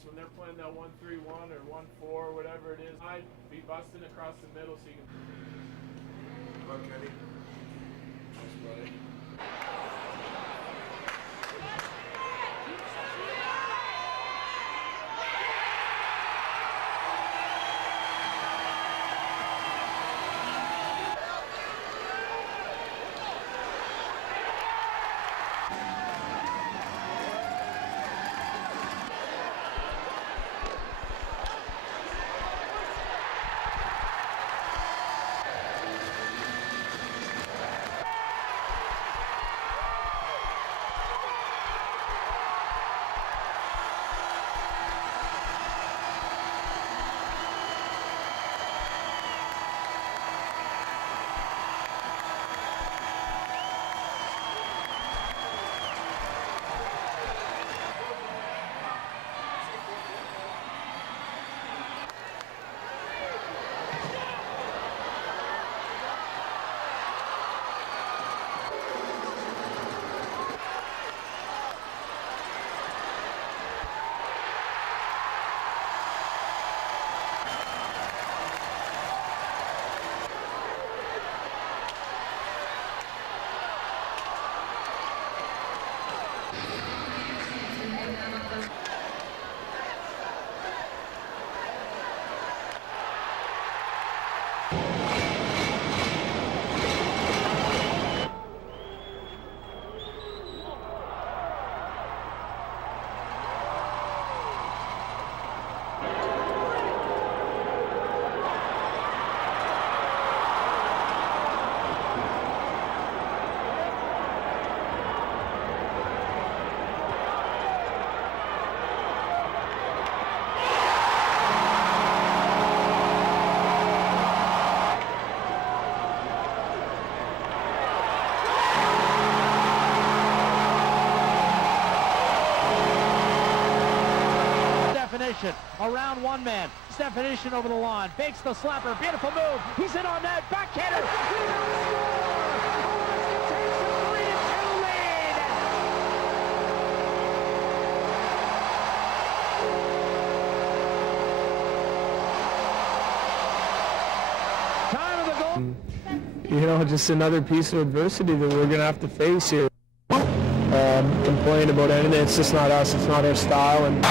this, when they're playing that 1-3-1 or 1-4 or whatever it is, I'd be busting across the middle so you can... Come on, Kenny. Nice buddy. Around one man, Stephanician over the line, fakes the slapper, beautiful move, he's in on net, backhander, takes a 3-2 lead. Time of the goal. You know, just another piece of adversity that we're going to have to face here. Complain about anything, it's just not us, it's not our style. And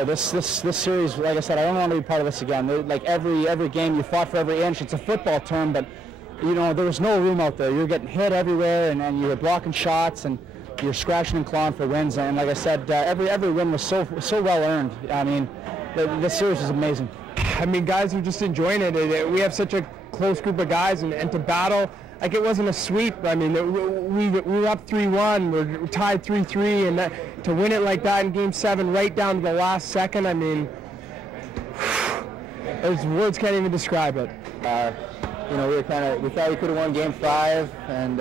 Oh, this series, like I said, I don't want to be part of this again. Like every game, you fought for every inch. It's a football term, but you know there was no room out there. You're getting hit everywhere, and you were blocking shots, and you're scratching and clawing for wins. And like I said, every win was so well earned. I mean, this series is amazing. I mean, guys are just enjoying it. We have such a close group of guys, and to battle like it wasn't a sweep. I mean, we were up 3-1, we're tied 3-3, and to win it like that in Game 7, right down to the last second, I mean, words can't even describe it. You know, we thought we could have won Game 5, and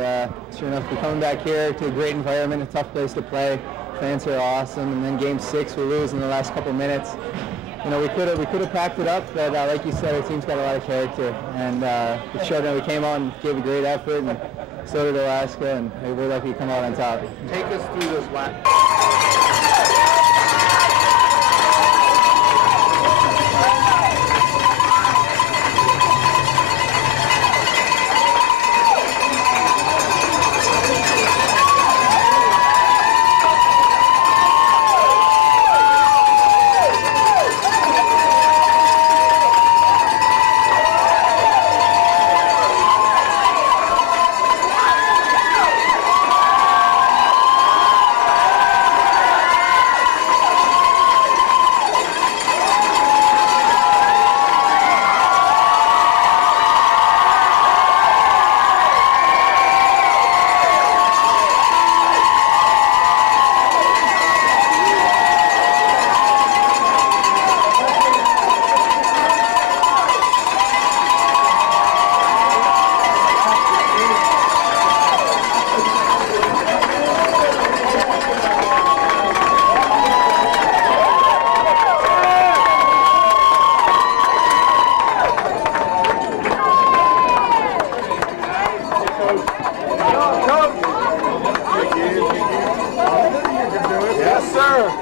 sure enough, we're coming back here to a great environment, a tough place to play. Fans here are awesome, and then Game 6, we lose in the last couple minutes. You know, we could have packed it up, but like you said, our team's got a lot of character, and it showed that we came out and gave a great effort, and so did Alaska, and we're lucky to come out on top. Take us through this lap.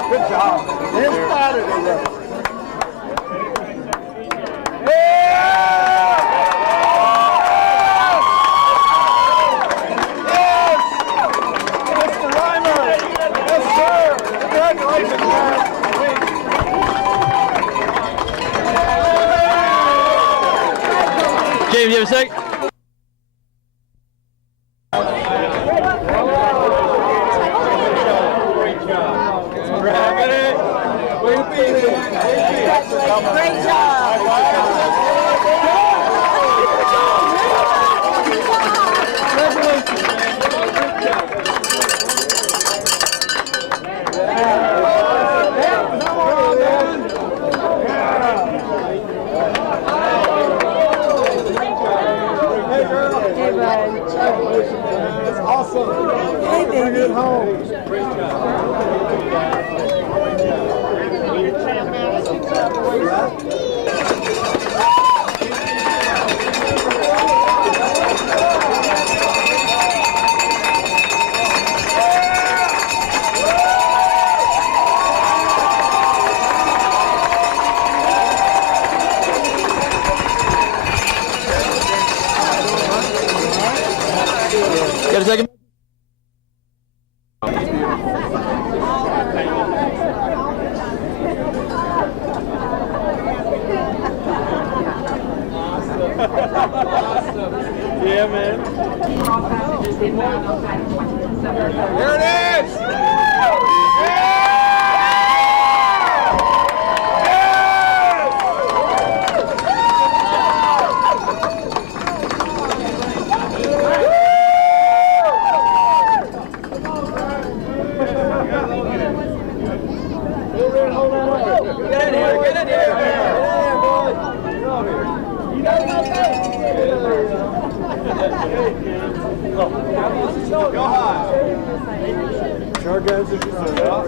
Good job. Mr. Reimer. Yes, sir. Congratulations, man. James, you have a sec? Great job. It's awesome. Hey, baby. Good home. Great Got a second? Yeah, man. There it is! Go high. Sure goes if you say that.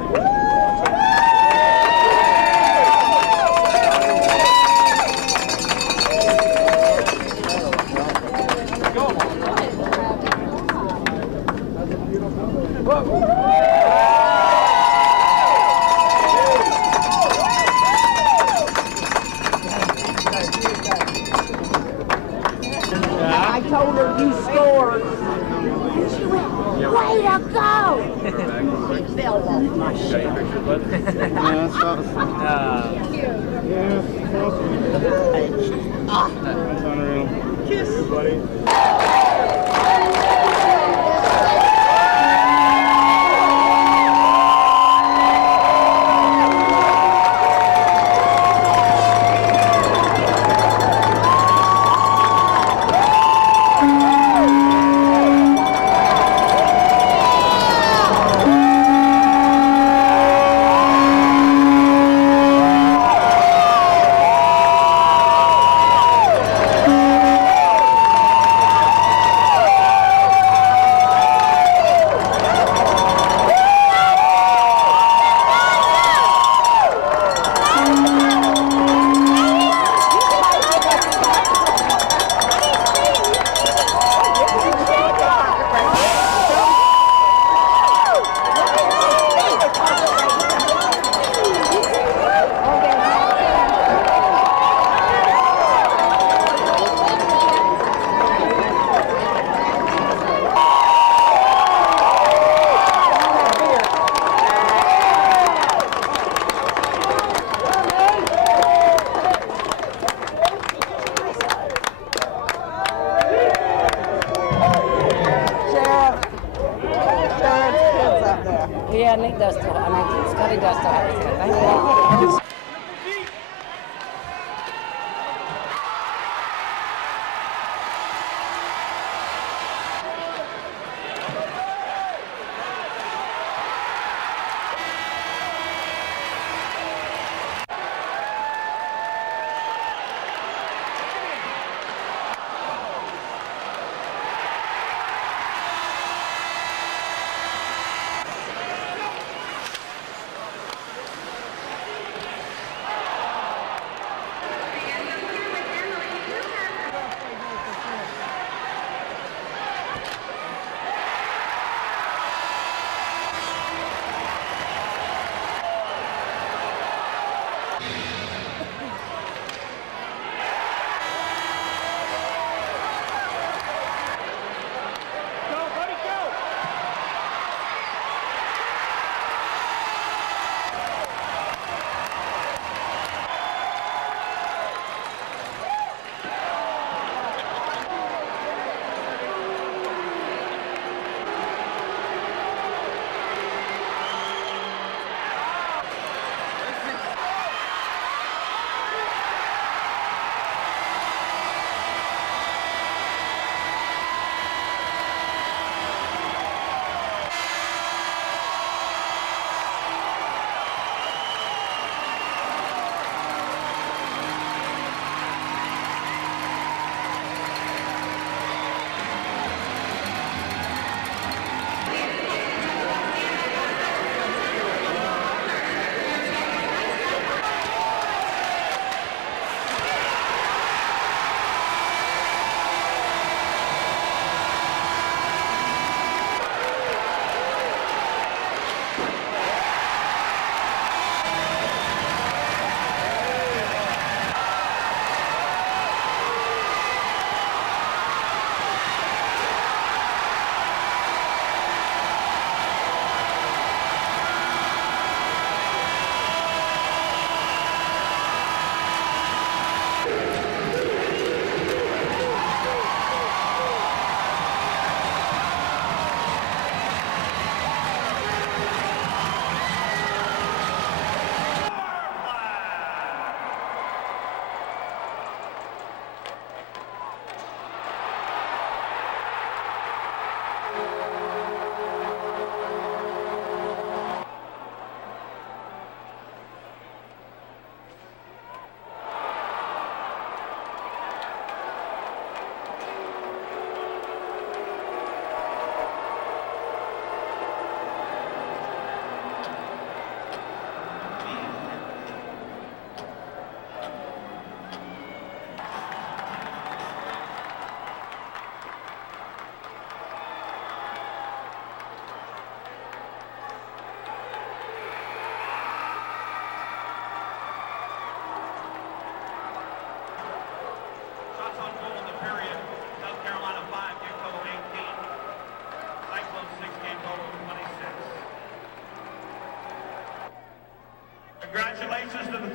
I told her you scored. She went, way to go! It fell off my shirt. Kiss.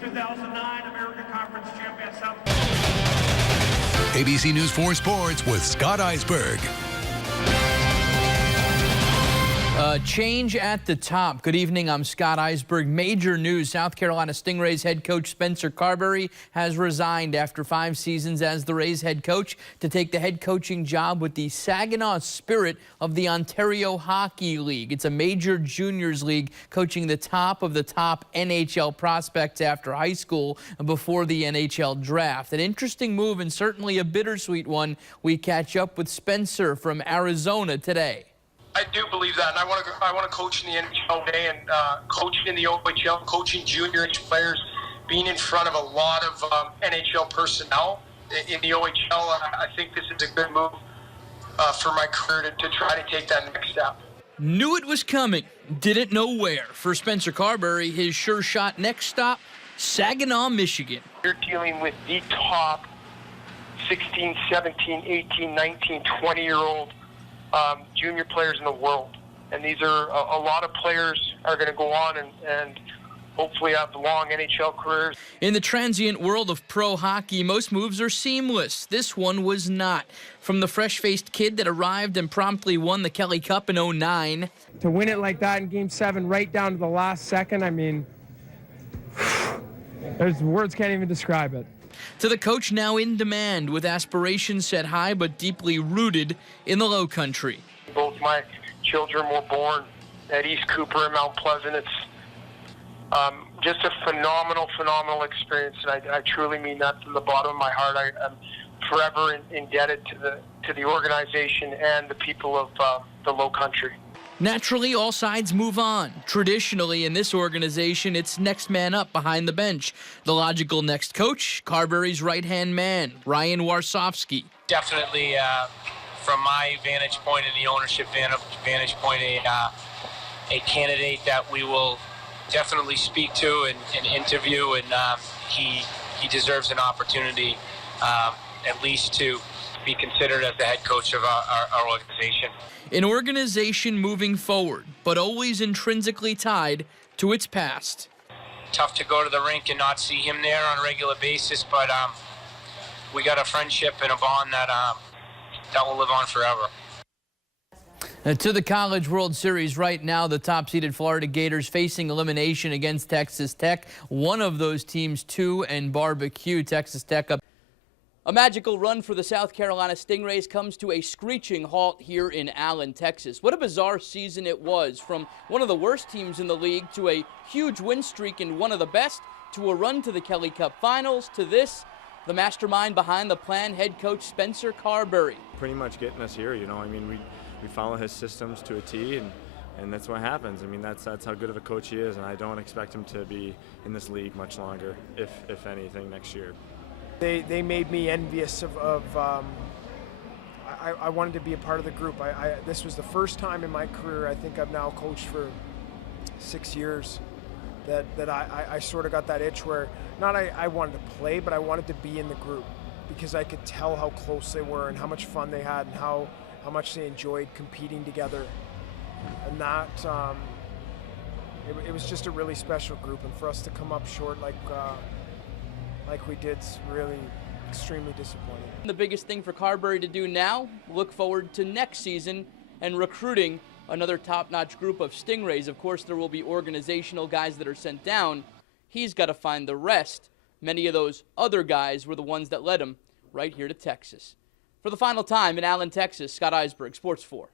2009 American Conference champion South. ABC News 4 Sports with Scott Eisberg. Change at the top. Good evening, I'm Scott Eisberg. Major news, South Carolina Stingrays head coach Spencer Carbery has resigned after 5 seasons as the Rays head coach to take the head coaching job with the Saginaw Spirit of the Ontario Hockey League. It's a major juniors league coaching the top of the top NHL prospects after high school before the NHL draft. An interesting move and certainly a bittersweet one. We catch up with Spencer from Arizona today. I do believe that, and I want to coach in the NHL day and coaching in the OHL, coaching junior players, being in front of a lot of NHL personnel in the OHL. I think this is a good move for my career to try to take that next step. Knew it was coming, didn't know where. For Spencer Carbery, his sure shot next stop, Saginaw, Michigan. You're dealing with the top 16, 17, 18, 19, 20-year-old junior players in the world, and these are a lot of players are going to go on and hopefully have long NHL careers. In the transient world of pro hockey, most moves are seamless. This one was not. From the fresh-faced kid that arrived and promptly won the Kelly Cup in 2009. To win it like that in Game 7 right down to the last second, I mean, words can't even describe it. To the coach now in demand with aspirations set high but deeply rooted in the Low Country. Both my children were born at East Cooper and Mount Pleasant. It's just a phenomenal experience, and I truly mean that from the bottom of my heart. I'm forever indebted to the organization and the people of the Low Country. Naturally, all sides move on. Traditionally, in this organization, it's next man up behind the bench. The logical next coach, Carbery's right-hand man, Ryan Warsofsky. Definitely, from my vantage point and the ownership vantage point, a candidate that we will definitely speak to and interview, and he deserves an opportunity at least to be considered as the head coach of our organization. An organization moving forward, but always intrinsically tied to its past. Tough to go to the rink and not see him there on a regular basis, but we got a friendship and a bond that will live on forever. To the College World Series right now, the top-seeded Florida Gators facing elimination against Texas Tech. One of those teams, 2 and barbecue. Texas Tech up. A magical run for the South Carolina Stingrays comes to a screeching halt here in Allen, Texas. What a bizarre season it was, from one of the worst teams in the league to a huge win streak and one of the best, to a run to the Kelly Cup Finals, to this, the mastermind behind the plan, head coach Spencer Carbery. Pretty much getting us here, you know. I mean, we follow his systems to a T, and that's what happens. I mean, that's how good of a coach he is, and I don't expect him to be in this league much longer, if anything, next year. They made me envious of I wanted to be a part of the group. This was the first time in my career, I think I've now coached for 6 years, that I sort of got that itch where, not I wanted to play, but I wanted to be in the group, because I could tell how close they were and how much fun they had and how much they enjoyed competing together. And that, it was just a really special group, and for us to come up short like we did, is really extremely disappointing. The biggest thing for Carbery to do now, look forward to next season and recruiting another top-notch group of Stingrays. Of course, there will be organizational guys that are sent down. He's got to find the rest. Many of those other guys were the ones that led him right here to Texas. For the final time in Allen, Texas, Scott Eisberg, Sports 4.